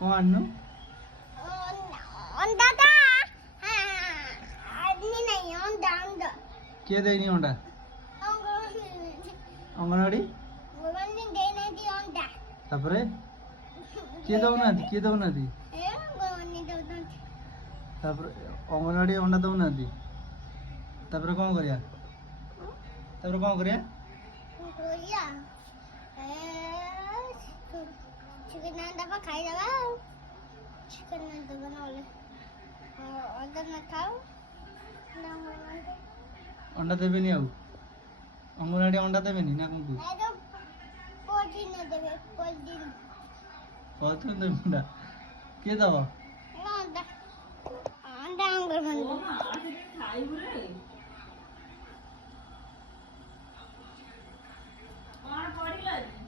कौन अन्नू अंडा था आदमी नहीं अंडा अंडा किए देनी अंडा अंगनवाड़ी गवर्नमेंट देने दी अंडा तापरे किए दउना दी ए गवर्नमेंट दउना तापरे अंगनवाड़ी अंडा दउना दी तापरे कौन करिया कोरिया चिकन अंडा पा खाई जावा चिकन अंडा बनाओले अंडा ना खाओ अंडा देबे नहीं आउ अंगनवाड़ी अंडा देबे नहीं ना तुमको नहीं तो प्रोटीन देबे प्रोटीन देबे अंडा के दबा अंडा अंडा अंगर बंद खाई रे कौन पड़ी लगी